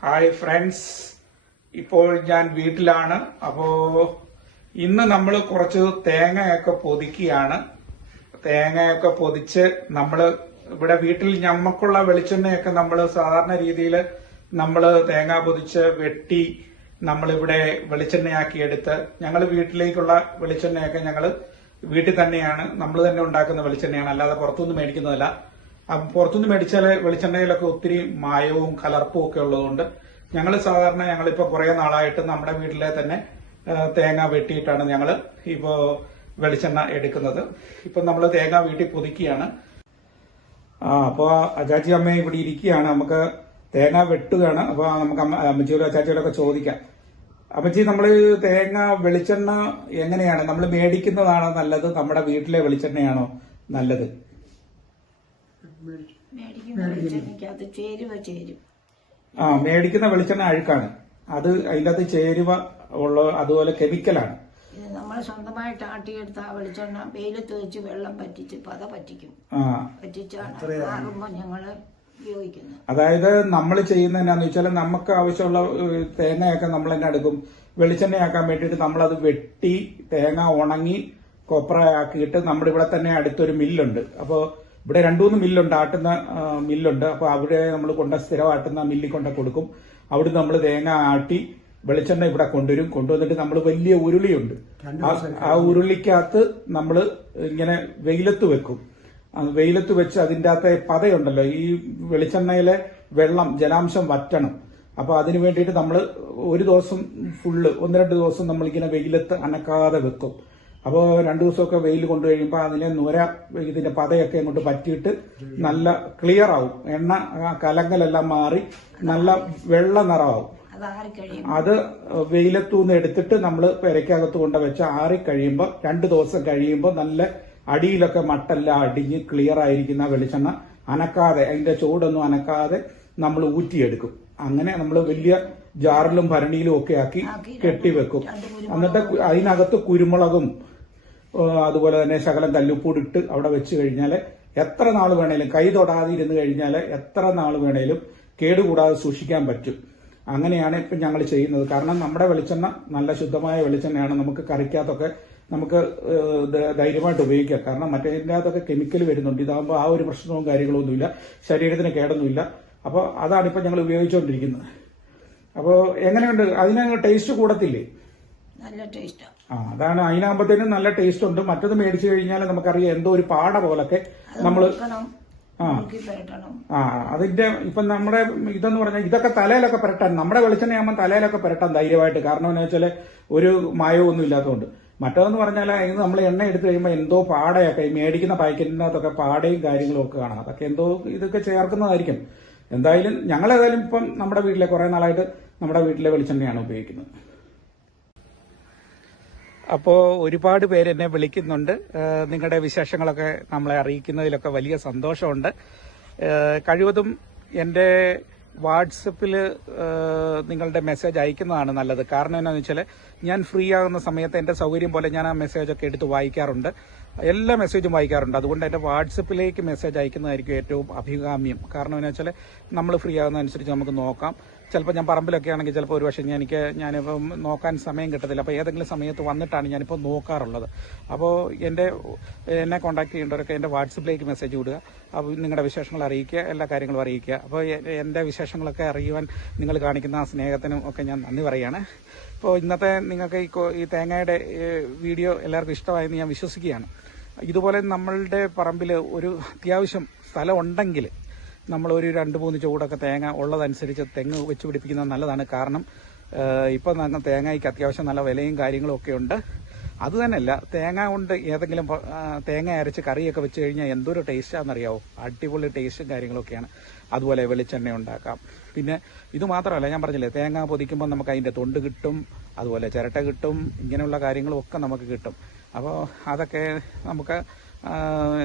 Hi friends ഇപ്പോൾ ഞാൻ വീട്ടിലാണ്. അപ്പോ ഇന്ന് നമ്മൾ കുറച്ച് തേങ്ങയൊക്കെ പൊതിക്കുകയാണ്. തേങ്ങയൊക്കെ പൊതിച്ച് നമ്മൾ ഇവിടെ വീട്ടിൽ ഞമ്മക്കുള്ള വെളിച്ചെണ്ണയൊക്കെ നമ്മൾ സാധാരണ രീതിയിൽ നമ്മൾ തേങ്ങ പൊതിച്ച് വെട്ടി നമ്മളിവിടെ വെളിച്ചെണ്ണയാക്കി എടുത്ത് ഞങ്ങൾ വീട്ടിലേക്കുള്ള വെളിച്ചെണ്ണയൊക്കെ ഞങ്ങൾ വീട്ടിൽ തന്നെയാണ്. നമ്മൾ തന്നെ ഉണ്ടാക്കുന്ന വെളിച്ചെണ്ണയാണ്. അല്ലാതെ പുറത്തുനിന്ന് മേടിക്കുന്നതല്ല. പുറത്തുനിന്ന് മേടിച്ചാൽ വെളിച്ചെണ്ണയിലൊക്കെ ഒത്തിരി മായവും കലർപ്പും ഒക്കെ ഉള്ളതുകൊണ്ട് ഞങ്ങൾ സാധാരണ ഞങ്ങളിപ്പോൾ കുറേ നാളായിട്ട് നമ്മുടെ വീട്ടിലെ തന്നെ തേങ്ങ വെട്ടിയിട്ടാണ് ഞങ്ങൾ ഇപ്പോൾ വെളിച്ചെണ്ണ എടുക്കുന്നത്. ഇപ്പം നമ്മൾ തേങ്ങ വീട്ടിൽ പൊതിക്കുകയാണ്. ആ അപ്പോൾ അച്ചാച്ചി അമ്മ ഇവിടെ ഇരിക്കുകയാണ്. നമുക്ക് തേങ്ങ വെട്ടുകയാണ്. അപ്പോൾ നമുക്ക് അമ്മ അമ്മച്ചിയോടും അച്ചാച്ചിയോടൊക്കെ ചോദിക്കാം. അമ്മച്ചി നമ്മൾ തേങ്ങ വെളിച്ചെണ്ണ എങ്ങനെയാണ്? നമ്മൾ മേടിക്കുന്നതാണോ നല്ലത്? നമ്മുടെ വീട്ടിലെ വെളിച്ചെണ്ണയാണോ നല്ലത് മേടിക്കുന്ന വെളിച്ചെണ്ണയ്ക്കകത്ത് ചേരുവ ചേരും ആ മേടിക്കുന്ന വെളിച്ചെണ്ണ അഴുക്കാണ്. അത് അതിനകത്ത് ചേരുവ ഉള്ള അതുപോലെ കെമിക്കലാണ്. നമ്മൾ സ്വന്തമായിട്ട് ആട്ടിയെടുത്ത ആ വെളിച്ചെണ്ണ വെയിലത്ത് വെച്ച് വെള്ളം പറ്റിച്ച് പത പറ്റിക്കും. ഞങ്ങൾ പറ്റിച്ചാണ് ഞങ്ങൾ ഉപയോഗിക്കുന്നത്. അതായത് നമ്മൾ ചെയ്യുന്ന എന്നാന്ന് വെച്ചാൽ നമുക്ക് ആവശ്യമുള്ള തേങ്ങയൊക്കെ നമ്മൾ തന്നെ എടുക്കും. വെളിച്ചെണ്ണയാക്കാൻ നമ്മൾ അത് വെട്ടി തേങ്ങ ഉണങ്ങി കൊപ്രയാക്കിയിട്ട് നമ്മുടെ ഇവിടെ തന്നെ അടുത്തൊരു മില്ലുണ്ട്. അപ്പോൾ ഇവിടെ രണ്ടു മൂന്ന് മില്ലുണ്ട് ആട്ടുന്ന മില്ലുണ്ട്. അപ്പോൾ അവിടെ നമ്മൾ കൊണ്ട സ്ഥിരം ആട്ടുന്ന മില്ലിൽ കൊണ്ട കൊടുക്കും. അവിടെ നമ്മൾ തേങ്ങ ആട്ടി വെളിച്ചെണ്ണ ഇവിടെ കൊണ്ടുവരും. കൊണ്ടുവന്നിട്ട് നമ്മൾ വലിയ ഉരുളിയുണ്ട്. ആ- ഉരുളിക്കകത്ത് നമ്മൾ ഇങ്ങനെ വെയിലത്ത് വെക്കും. വെയിലത്ത് വെച്ച് അതിന്റെ അകത്തെ പതയുണ്ടല്ലോ ഈ വെളിച്ചെണ്ണയിലെ വെള്ളം ജലാംശം വറ്റണം. അപ്പൊ അതിനു വേണ്ടിയിട്ട് നമ്മൾ ഒരു ദിവസം ഫുള്ള് ഒന്ന് രണ്ട് ദിവസം നമ്മളിങ്ങനെ വെയിലത്ത് അനക്കാതെ വെക്കും. അപ്പോൾ രണ്ടു ദിവസമൊക്കെ വെയിൽ കൊണ്ടു കഴിയുമ്പോൾ അതിനെ നുര ഇതിന്റെ പതയൊക്കെ അങ്ങോട്ട് പറ്റിയിട്ട് നല്ല ക്ലിയർ ആവും. എണ്ണ കലങ്ങലെല്ലാം കലങ്കലെല്ലാം മാറി നല്ല വെള്ള നിറമാവും. അത് വെയിലത്തൂന്ന് എടുത്തിട്ട് നമ്മൾ പെരയ്ക്കകത്ത് കൊണ്ട് വെച്ച് ആറി കഴിയുമ്പോൾ രണ്ട് ദിവസം കഴിയുമ്പോൾ നല്ല അടിയിലൊക്കെ മട്ടെല്ലാം അടിഞ്ഞ് ക്ലിയർ ആയിരിക്കുന്ന വെളിച്ചെണ്ണ അനക്കാതെ അതിന്റെ ചൂടൊന്നും അനക്കാതെ നമ്മൾ ഊറ്റിയെടുക്കും. അങ്ങനെ നമ്മൾ വലിയ ജാറിലും ഭരണിയിലും ഒക്കെ ആക്കി കെട്ടിവെക്കും. എന്നിട്ട് അതിനകത്ത് കുരുമുളകും അതുപോലെ തന്നെ ശകലം കല്ലുപ്പൂടിട്ട് അവിടെ വെച്ച് കഴിഞ്ഞാൽ എത്ര നാൾ വേണേലും കൈ തൊടാതെ ഇരുന്ന് കഴിഞ്ഞാൽ എത്ര നാൾ വേണേലും കേടുകൂടാതെ സൂക്ഷിക്കാൻ പറ്റും. അങ്ങനെയാണ് ഇപ്പം ഞങ്ങൾ ചെയ്യുന്നത്. കാരണം നമ്മുടെ വെളിച്ചെണ്ണ നല്ല ശുദ്ധമായ വെളിച്ചെണ്ണയാണ്. നമുക്ക് കറിക്കകത്തൊക്കെ നമുക്ക് ധൈര്യമായിട്ട് ഉപയോഗിക്കാം. കാരണം മറ്റേതിന്റെ അകത്തൊക്കെ കെമിക്കൽ വരുന്നുണ്ട്. ഇതാകുമ്പോൾ ആ ഒരു പ്രശ്നവും കാര്യങ്ങളൊന്നുമില്ല. ശരീരത്തിന് കേടൊന്നുമില്ല. അപ്പോൾ അതാണ് ഇപ്പം ഞങ്ങൾ ഉപയോഗിച്ചുകൊണ്ടിരിക്കുന്നത് അപ്പോൾ എങ്ങനെയുണ്ട്? അതിന് ടേസ്റ്റ് കൂടത്തില്ലേ? നല്ല ടേസ്റ്റാണ് ആ അതാണ് അതിനാകുമ്പോഴത്തേനും നല്ല ടേസ്റ്റ് ഉണ്ട്. മറ്റത് മേടിച്ചു കഴിഞ്ഞാൽ നമുക്കറിയാം എന്തോ ഒരു പാട പോലൊക്കെ നമ്മൾ നമ്മൾ ആ. ആ അതിന്റെ ഇപ്പൊ നമ്മുടെ ഇതെന്ന് പറഞ്ഞാൽ ഇതൊക്കെ തലയിലൊക്കെ പുരട്ടാൻ നമ്മുടെ വെളിച്ചെണ്ണയാകുമ്പോൾ തലയിലൊക്കെ പുരട്ടാൻ ധൈര്യമായിട്ട്. കാരണം എന്ന് വെച്ചാൽ ഒരു മായവും ഇല്ലാത്തതുകൊണ്ട്. മറ്റതെന്ന് പറഞ്ഞാൽ അതിന് നമ്മൾ എണ്ണ എടുത്തു കഴിയുമ്പോൾ എന്തോ പാടയൊക്കെ ഈ മേടിക്കുന്ന പാക്കറ്റിനകത്തൊക്കെ പാടയും കാര്യങ്ങളും ഒക്കെ കാണാം. അതൊക്കെ എന്തോ ഇതൊക്കെ ചേർക്കുന്നതായിരിക്കും. എന്തായാലും ഞങ്ങൾ ഏതായാലും ഇപ്പം നമ്മുടെ വീട്ടിലെ കുറെ നാളായിട്ട് നമ്മുടെ വീട്ടിലെ വെളിച്ചെണ്ണയാണ് ഉപയോഗിക്കുന്നത്. അപ്പോൾ ഒരുപാട് പേര് എന്നെ വിളിക്കുന്നുണ്ട്. നിങ്ങളുടെ വിശേഷങ്ങളൊക്കെ നമ്മളെ അറിയിക്കുന്നതിലൊക്കെ വലിയ സന്തോഷമുണ്ട്. കഴിവതും എന്റെ വാട്സപ്പിൽ നിങ്ങളുടെ മെസ്സേജ് അയക്കുന്നതാണ് നല്ലത്. കാരണം എന്താണെന്ന് വെച്ചാൽ ഞാൻ ഫ്രീ ആകുന്ന സമയത്ത് എന്റെ സൗകര്യം പോലെ ഞാൻ ആ മെസ്സേജൊക്കെ എടുത്ത് വായിക്കാറുണ്ട്. എല്ലാ മെസ്സേജും വായിക്കാറുണ്ട്. അതുകൊണ്ട് എന്റെ വാട്സപ്പിലേക്ക് മെസ്സേജ് അയക്കുന്നതായിരിക്കും ഏറ്റവും അഭികാമ്യം. കാരണം എന്താ വെച്ചാൽ നമ്മൾ ഫ്രീ ആകുന്നതനുസരിച്ച് നമുക്ക് നോക്കാം. ചിലപ്പോൾ ഞാൻ പറമ്പിലൊക്കെ ആണെങ്കിൽ ചിലപ്പോൾ ഒരു പക്ഷേ എനിക്ക് ഞാനിപ്പം നോക്കാൻ സമയം കിട്ടത്തില്ല. അപ്പോൾ ഏതെങ്കിലും സമയത്ത് വന്നിട്ടാണ് ഞാനിപ്പോൾ നോക്കാറുള്ളത്. അപ്പോൾ എന്റെ എന്നെ കോൺടാക്ട് ചെയ്യേണ്ടവരൊക്കെ എന്റെ വാട്സപ്പിലേക്ക് മെസ്സേജ് വിടുക അപ്പോൾ നിങ്ങളുടെ വിശേഷങ്ങൾ അറിയിക്കുക എല്ലാ കാര്യങ്ങളും അറിയിക്കുക. അപ്പോൾ എന്റെ വിശേഷങ്ങളൊക്കെ അറിയുവാൻ നിങ്ങൾ കാണിക്കുന്ന ആ സ്നേഹത്തിനും ഒക്കെ ഞാൻ നന്ദി പറയുകയാണ്. ഇപ്പോൾ ഇന്നത്തെ നിങ്ങൾക്ക് ഈ തേങ്ങയുടെ വീഡിയോ എല്ലാവർക്കും ഇഷ്ടമായെന്ന് ഞാൻ വിശ്വസിക്കുകയാണ്. ഇതുപോലെ നമ്മളുടെ പറമ്പിൽ ഒരു അത്യാവശ്യം സ്ഥലം ഉണ്ടെങ്കിൽ നമ്മൾ ഒരു രണ്ട് മൂന്ന് ചൂടൊക്കെ തേങ്ങ ഉള്ളതനുസരിച്ച് തെങ്ങ് വെച്ച് പിടിപ്പിക്കുന്നത് നല്ലതാണ്. കാരണം ഇപ്പം തന്നെ തേങ്ങയ്ക്ക് അത്യാവശ്യം നല്ല വിലയും കാര്യങ്ങളും ഒക്കെ ഉണ്ട്. അത് തന്നെയല്ല തേങ്ങ കൊണ്ട് ഏതെങ്കിലും തേങ്ങ അരച്ച് കറിയൊക്കെ വെച്ച് കഴിഞ്ഞാൽ എന്തൊരു ടേസ്റ്റാണെന്നറിയാവോ അടിപൊളി ടേസ്റ്റും കാര്യങ്ങളൊക്കെയാണ്. അതുപോലെ വെളിച്ചെണ്ണ ഉണ്ടാക്കാം. പിന്നെ ഇത് മാത്രമല്ല ഞാൻ പറഞ്ഞില്ലേ തേങ്ങ പൊതിക്കുമ്പോൾ നമുക്ക് അതിന്റെ തൊണ്ട് കിട്ടും അതുപോലെ ചിരട്ട കിട്ടും ഇങ്ങനെയുള്ള കാര്യങ്ങളും ഒക്കെ നമുക്ക് കിട്ടും. അപ്പോൾ അതൊക്കെ നമുക്ക്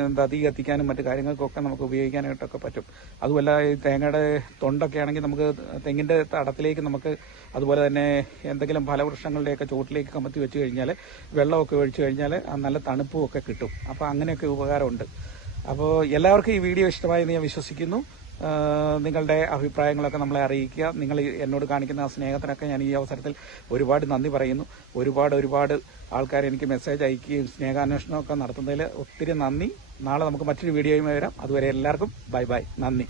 എന്താ തീ കത്തിക്കാനും മറ്റു കാര്യങ്ങൾക്കൊക്കെ നമുക്ക് ഉപയോഗിക്കാനായിട്ടൊക്കെ പറ്റും. അതുമല്ല ഈ തേങ്ങയുടെ തൊണ്ടൊക്കെ ആണെങ്കിൽ നമുക്ക് തെങ്ങിന്റെ തടത്തിലേക്ക് നമുക്ക് അതുപോലെ തന്നെ എന്തെങ്കിലും ഫലവൃക്ഷങ്ങളുടെയൊക്കെ ചുവട്ടിലേക്ക് കമത്തി വെച്ച് കഴിഞ്ഞാൽ വെള്ളമൊക്കെ ഒഴിച്ച് കഴിഞ്ഞാൽ നല്ല തണുപ്പും ഒക്കെ കിട്ടും. അപ്പോൾ അങ്ങനെയൊക്കെ ഉപകാരമുണ്ട്. അപ്പോൾ എല്ലാവർക്കും ഈ വീഡിയോ ഇഷ്ടമായെന്ന് ഞാൻ വിശ്വസിക്കുന്നു. നിങ്ങളുടെ അഭിപ്രായങ്ങളൊക്കെ നമ്മളെ അറിയിക്കുക. നിങ്ങൾ എന്നോട് കാണിക്കുന്ന ആ സ്നേഹത്തിനൊക്കെ ഞാൻ ഈ അവസരത്തിൽ ഒരുപാട് നന്ദി പറയുന്നു. ഒരുപാട് ഒരുപാട് ആൾക്കാർ എനിക്ക് മെസ്സേജ് അയക്കുകയും സ്നേഹാന്വേഷണമൊക്കെ നടത്തുന്നതിൽ ഒത്തിരി നന്ദി. നാളെ നമുക്ക് മറ്റൊരു വീഡിയോയുമായി വരാം. അതുവരെ എല്ലാവർക്കും ബൈ ബൈ. നന്ദി.